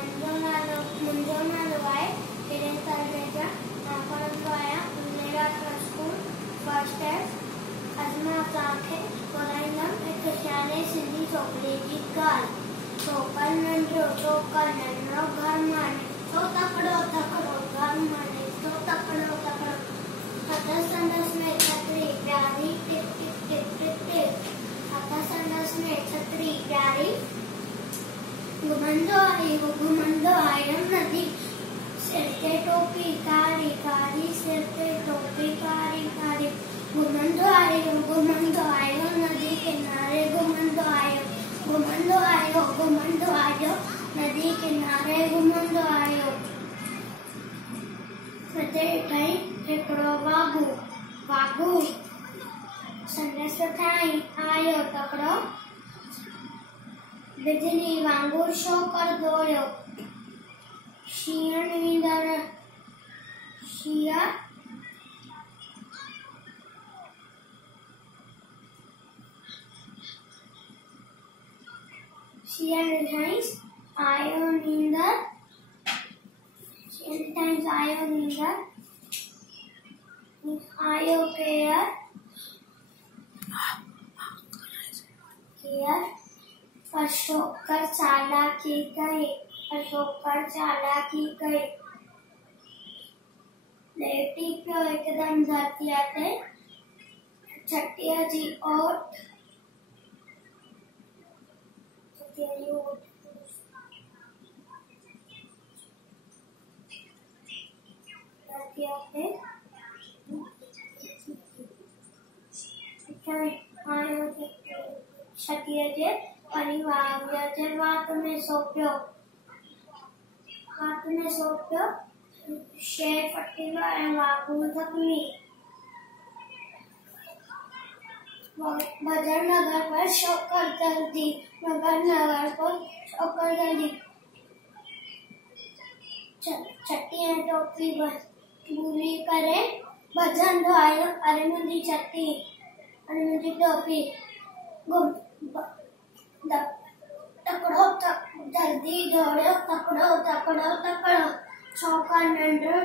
मुंहिंजो नालो आहे हिरेन तलरेजा। मां पढ़ंदो आहियां उल्हासनगर स्कूल फर्स्ट एस। अॼु मां तव्हांखे ॿुधाईंदमि हिकु सियाणे सिंधी छोकिरे जी ॻाल्हि। चोकर नंढिरो घर मां निकितो तकिड़ो तकिड़ो, घर मां निकितो तकिड़ो तकिड़ो। हथ संदसि में छतरी प्यारी टिक टिक टिक टिक टिक। हथ संदसि में छतरी प्यारी घुमंदो आयो नदी। सिर ते टोपी कारी कारी, सिर ते टोपी कारी कारी। घुमंदो आयो नदी किनारे, घुमंदो आयो नदी किनारे, घुमंदो आयो। सते ठही हिकिड़ो बाबू संदसि ठाही आयो तकिड़ो। बिजली वांगुरु शोकर दौड़ियो। शींहं नींदर आयो नींदर आयो केयर। पर शोकर चालाकी कई। लेटी पियो हिकदम धरतीअ ते, छटीअ जी ओट छटीअ जे परिवार जे वात में सो पियो। शेर फटीलो ऐं वाघू ज़ख्मी। भजन नगर पर चोकर जल्दी। छटी ऐं टोपी पूरी करे भजंदो आयो, अरे मुंहिंजी छटी, अरे मुंहिंजी टोपी। तकिड़ो जल्दी दौड़ियो तकिड़ो। छोकर नंढिरो